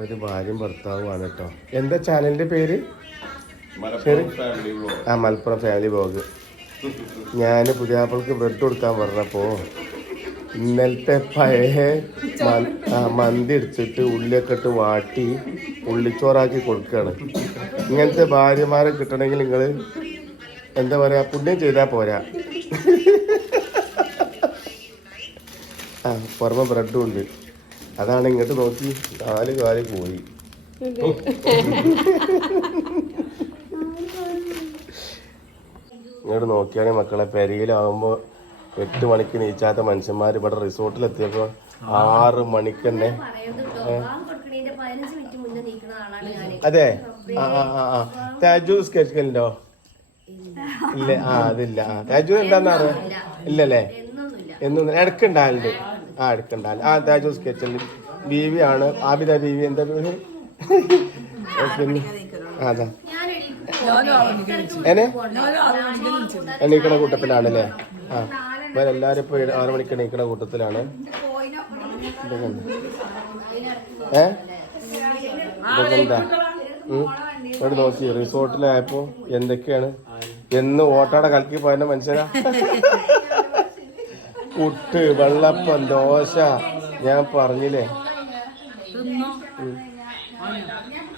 ഒരു ഭാര്യയും ഭർത്താവുമാണ് കേട്ടോ. എന്താ ചാനലിന്റെ പേര്? ആ മലപ്പുറം ഫാമിലി ബ്ലോഗ് ഞാൻ പുതിയാപ്പിൾക്ക് ബ്രെഡ് കൊടുക്കാൻ പറഞ്ഞപ്പോൾ ഇന്നലത്തെ പഴയ മന്തി എടുത്തിട്ട് ഉള്ളിയൊക്കെ ഇട്ട് വാട്ടി ഉള്ളിച്ചോറാക്കി കൊടുക്കുകയാണ്. ഇങ്ങനത്തെ ഭാര്യമാരെ കിട്ടണമെങ്കിൽ നിങ്ങൾ എന്താ പറയാ പുണ്യം ചെയ്താൽ പോരാ. ആ പുറമെ ബ്രെഡും ഉണ്ട്. അതാണ് ഇങ്ങോട്ട് നോക്കി നാല് കാൽ പോയി. ഇങ്ങോട്ട് നോക്കിയാണെ മക്കളെ പെരയിലാവുമ്പോൾ എട്ട് മണിക്ക് നീച്ചാത്ത മനുഷ്യന്മാർ ഇവിടെ റിസോർട്ടിൽ റിസോർട്ടിലെത്തിയപ്പോൾ ആറ് മണിക്ക് തന്നെ കൊടുക്കണേന്റെ പതിനഞ്ച് മിനിറ്റ് മുന്നേ നീക്കുന്ന ഞാൻ അതെ. താജു സ്കെച്ചുണ്ടോ ഇല്ല. ആ അതില്ല. താജു എന്താന്നാറ് ഇല്ലല്ലേ? എന്നൊന്നുമില്ല എന്നും ഇടക്കുണ്ടാലുണ്ട് ആ ഇടക്കുണ്ടാലും ആ താജു സ്കെച്ചിൽ ബീവി ആണ്. ആബിദ ബീവി എന്താ പേര്? അതാ. എന്നെ? എണീക്കണ കൂട്ടത്തിലാണല്ലേ ആ. ഇവരെല്ലാരും ഇപ്പൊ ആറ് മണിക്ക് എണീക്കണ കൂട്ടത്തിലാണ്. ഏ? നോക്കി റിസോർട്ടിലായപ്പോ എന്തൊക്കെയാണ്? എന്ന് ഓട്ടാടെ കലക്കി പോയ മനുഷ്യരാ. പുട്ട് വെള്ളപ്പം ദോശ ഞാൻ പറഞ്ഞില്ലേ?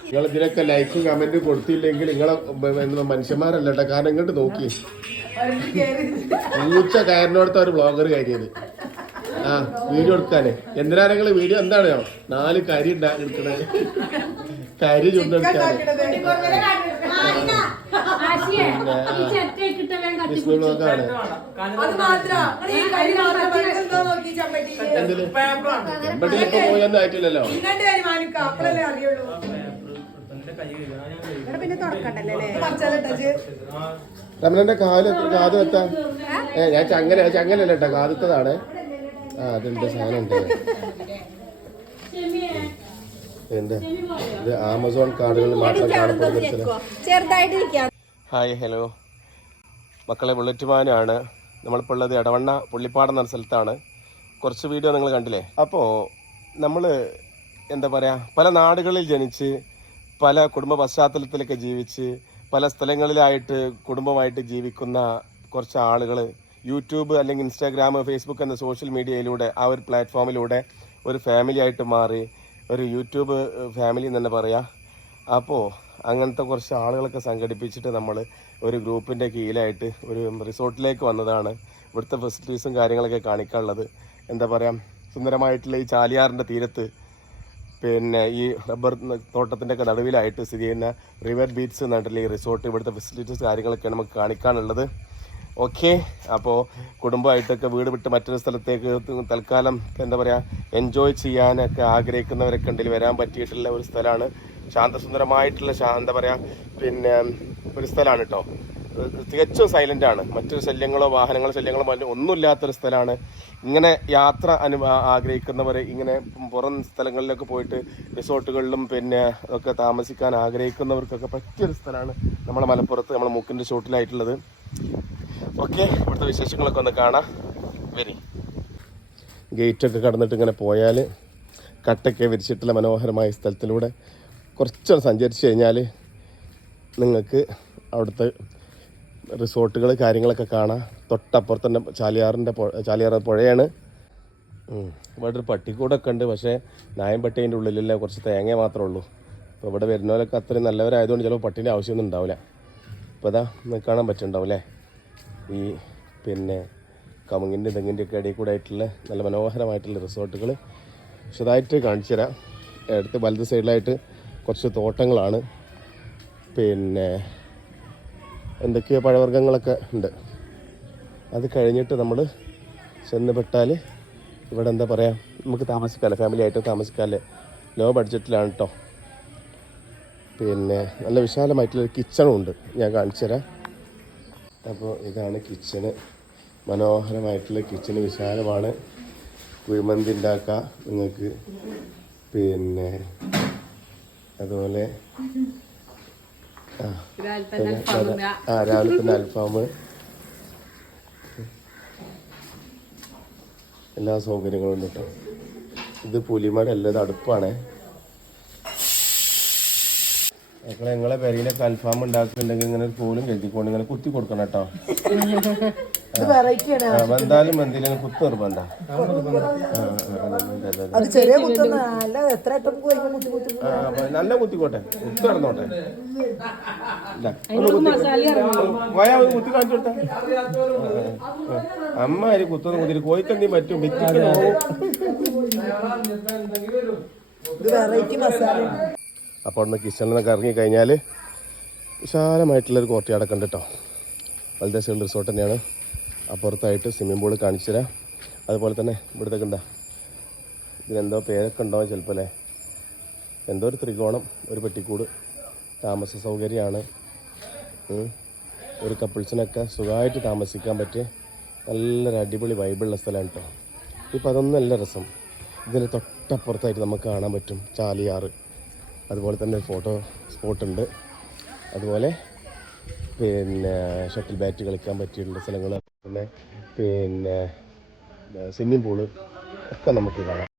നിങ്ങൾ ഇതിനൊക്കെ ലൈക്ക് കമന്റ് കൊടുത്തില്ലെങ്കിൽ നിങ്ങളെ മനുഷ്യന്മാരല്ല കേട്ടോ കാരണം ഇങ്ങോട്ട് നോക്കി. പൂച്ച കയറിനോടത്ത ഒരു ബ്ലോഗർ കയറിയത്. ആ വീഡിയോ എടുക്കാനേ. എന്തിനാണെങ്കിൽ വീഡിയോ എന്താണോ? നാല് കരി ഉണ്ടാ- എടുക്കണേ കരി ചുണ്ടെടുക്കാന്. പോയൊന്നും ആയിട്ടില്ലല്ലോ. രമണന്റെ കാൽ എത്ര? കാത് എത്താ ഏ ഞാൻ ചങ്ങല ചങ്ങലല്ല കേട്ടോ. കാതത്തതാണ് ആ അതെന്താ സാധനം ഉണ്ട്. എന്താ? ഇത് ആമസോൺ കാർഡുകളിൽ മാത്രം കാണപ്പെടുന്ന ചെറുതായിട്ട് ഹായ് ഹലോ. മക്കളെ ബുള്ളറ്റ് മാനാണ് നമ്മളിപ്പോൾ ഉള്ളത് എടവണ്ണ പുള്ളിപ്പാടം എന്ന സ്ഥലത്താണ്. കുറച്ച് വീഡിയോ നിങ്ങൾ കണ്ടില്ലേ? അപ്പോൾ നമ്മൾ എന്താ പറയുക പല നാടുകളിൽ ജനിച്ച് പല കുടുംബ പശ്ചാത്തലത്തിലൊക്കെ ജീവിച്ച് പല സ്ഥലങ്ങളിലായിട്ട് കുടുംബമായിട്ട് ജീവിക്കുന്ന കുറച്ച് ആളുകൾ യൂട്യൂബ് അല്ലെങ്കിൽ ഇൻസ്റ്റാഗ്രാം ഫേസ്ബുക്ക് എന്ന സോഷ്യൽ മീഡിയയിലൂടെ ആ ഒരു പ്ലാറ്റ്ഫോമിലൂടെ ഒരു ഫാമിലി ആയിട്ട് മാറി ഒരു യൂട്യൂബ് ഫാമിലി എന്ന് തന്നെ പറയാം. അപ്പോൾ അങ്ങനത്തെ കുറച്ച് ആളുകളൊക്കെ സംഘടിപ്പിച്ചിട്ട് നമ്മൾ ഒരു ഗ്രൂപ്പിന്റെ കീഴിലായിട്ട് ഒരു റിസോർട്ടിലേക്ക് വന്നതാണ് ഇവിടുത്തെ ഫെസിലിറ്റീസും കാര്യങ്ങളൊക്കെ കാണിക്കാനുള്ളത്. എന്താ പറയുക സുന്ദരമായിട്ടുള്ള ഈ ചാലിയാറിന്റെ തീരത്ത് പിന്നെ ഈ റബ്ബർ തോട്ടത്തിന്റെ ഒക്കെ നടുവിലായിട്ട് സ്ഥിതി ചെയ്യുന്ന റിവർ ബീറ്റ്സ് എന്നിട്ടുള്ള ഈ റിസോർട്ട് ഇവിടുത്തെ ഫെസിലിറ്റീസ് കാര്യങ്ങളൊക്കെ നമുക്ക് കാണിക്കാനുള്ളത്. ഓക്കെ. അപ്പോൾ കുടുംബമായിട്ടൊക്കെ വീട് വിട്ട് മറ്റൊരു സ്ഥലത്തേക്ക് തൽക്കാലം എന്താ പറയുക എൻജോയ് ചെയ്യാനൊക്കെ ആഗ്രഹിക്കുന്നവരൊക്കെ ഉണ്ടെങ്കിൽ വരാൻ പറ്റിയിട്ടുള്ള ഒരു സ്ഥലമാണ്. ശാന്തസുന്ദരമായിട്ടുള്ള ശാന്ത എന്താ പറയുക പിന്നെ ഒരു സ്ഥലമാണ് കേട്ടോ തികച്ചും സൈലന്റ് ആണ്. മറ്റൊരു ശല്യങ്ങളോ വാഹനങ്ങളോ ശല്യങ്ങളോ മറ്റോ ഒന്നുമില്ലാത്തൊരു സ്ഥലമാണ്. ഇങ്ങനെ യാത്ര അനു ആഗ്രഹിക്കുന്നവർ ഇങ്ങനെ പുറം സ്ഥലങ്ങളിലൊക്കെ പോയിട്ട് റിസോർട്ടുകളിലും പിന്നെ ഒക്കെ താമസിക്കാൻ ആഗ്രഹിക്കുന്നവർക്കൊക്കെ പറ്റിയൊരു സ്ഥലമാണ് നമ്മുടെ മലപ്പുറത്ത് നമ്മുടെ മൂക്കിന്റെ ഷൂട്ടിലായിട്ടുള്ളത് ഓക്കെ ഇവിടുത്തെ വിശേഷങ്ങളൊക്കെ ഒന്ന് കാണാം. വരി. ഗേറ്റൊക്കെ കടന്നിട്ട് ഇങ്ങനെ പോയാൽ കട്ടൊക്കെ വിരിച്ചിട്ടുള്ള മനോഹരമായ സ്ഥലത്തിലൂടെ കുറച്ചൊന്ന് സഞ്ചരിച്ച് കഴിഞ്ഞാൽ നിങ്ങൾക്ക് അവിടുത്തെ റിസോർട്ടുകൾ കാര്യങ്ങളൊക്കെ കാണാം. തൊട്ടപ്പുറത്ത് തന്നെ ചാലിയാറിന്റെ ചാലിയാറ് പുഴയാണ്. ഇവിടെ ഒരു പട്ടിക്കൂടൊക്കെ ഉണ്ട്. പക്ഷേ നായം പട്ടീന്റെ ഉള്ളിലില്ല കുറച്ച് തേങ്ങ മാത്രമേ ഉള്ളൂ. അപ്പോൾ ഇവിടെ വരുന്നവരൊക്കെ അത്രയും നല്ലവരായതുകൊണ്ട് ചിലപ്പോൾ പട്ടീന്റെ ആവശ്യമൊന്നും ഉണ്ടാവില്ല. അപ്പോൾ നിങ്ങൾക്ക് കാണാൻ പറ്റുന്നുണ്ടാവും അല്ലേ? ഈ പിന്നെ കമുങ്ങിന്റെ തെങ്ങിന്റെ ഒക്കെ ഇടയിൽ കൂടെ ആയിട്ടുള്ള നല്ല മനോഹരമായിട്ടുള്ള റിസോർട്ടുകൾ. വിശദമായിട്ട് കാണിച്ചു തരാം. അടുത്ത് വലത് സൈഡിലായിട്ട് കുറച്ച് തോട്ടങ്ങളാണ്. പിന്നെ എന്തൊക്കെയോ പഴവർഗങ്ങളൊക്കെ ഉണ്ട്. അത് കഴിഞ്ഞിട്ട് നമ്മൾ ചെന്നപ്പെട്ടാൽ ഇവിടെ എന്താ പറയുക നമുക്ക് താമസിക്കാമല്ലോ. ഫാമിലി ആയിട്ട് താമസിക്കാമല്ലേ. ലോ ബഡ്ജറ്റിലാണ് കേട്ടോ പിന്നെ നല്ല വിശാലമായിട്ടുള്ളൊരു കിച്ചണുണ്ട് ഞാൻ കാണിച്ചു തരാം. അപ്പോൾ ഇതാണ് കിച്ചണ്. മനോഹരമായിട്ടുള്ള കിച്ചണ് വിശാലമാണ്. കുഴിമന്തി ഉണ്ടാക്കാം നിങ്ങൾക്ക്. പിന്നെ അതുപോലെ ആ അൽഫാമ് രാവിലെ തന്നെ അൽഫാം. എല്ലാ സൗകര്യങ്ങളും ഉണ്ട് കേട്ടോ. ഇത് പുലിമട അല്ല ഇത് അടുപ്പാണേ. മക്കളെ നിങ്ങളെ പെരയിലൊക്കെ അൽഫാം ഉണ്ടാക്കുന്നുണ്ടെങ്കിൽ ഇങ്ങനെ ഒരു കോലും കരുതിക്കൊണ്ട് ഇങ്ങനെ കുത്തി കൊടുക്കണം കേട്ടോ. എന്തായാലും വെന്തിലും കുത്ത് നിർബന്ധ. നല്ല കുത്തിക്കോട്ടെ. കുത്തി നടന്നോട്ടെ. ഒന്ന് കുത്തി- കാണിച്ചു കൊടുത്ത. അമ്മ അരി കുത്തൊന്നും കുത്തിരി കോഴിക്കെന്തി പറ്റും ഇത് വെറൈറ്റി മസാല അപ്പോൾ അവിടുന്ന് കിച്ചണിൽ നിന്നൊക്കെ ഇറങ്ങി കഴിഞ്ഞാൽ വിശാലമായിട്ടുള്ളൊരു കോർട്ടിയാടൊക്കെ ഉണ്ട് കേട്ടോ വലുതേശ്വരം റിസോർട്ട് തന്നെയാണ്. അപ്പുറത്തായിട്ട് സ്വിമ്മിംഗ് പൂൾ കാണിച്ചു തരാം. അതുപോലെ തന്നെ ഇവിടുത്തെ കണ്ട ഇതിനെന്തോ പേരൊക്കെ ഉണ്ടാവും ചിലപ്പോൾ അല്ലേ? എന്തോ ഒരു ത്രികോണം ഒരു പെട്ടിക്കൂട് താമസ സൗകര്യമാണ്. ഒരു കപ്പിൾസിനൊക്കെ സുഖമായിട്ട് താമസിക്കാൻ പറ്റിയ നല്ലൊരു അടിപൊളി വൈബുള്ള സ്ഥലമാണ് കേട്ടോ ഇപ്പം അതൊന്നും നല്ല രസം. ഇതിന് തൊട്ടപ്പുറത്തായിട്ട് നമുക്ക് കാണാൻ പറ്റും ചാലിയാറ്. അതുപോലെ തന്നെ ഫോട്ടോ സ്പോട്ട് ഉണ്ട്. അതുപോലെ പിന്നെ ഷട്ടിൽ ബാറ്റ് കളിക്കാൻ പറ്റിയിട്ടുള്ള സ്ഥലങ്ങൾ പിന്നെ പിന്നെ സ്വിമ്മിംഗ് പൂൾ ഒക്കെ നമുക്ക് കാണാം.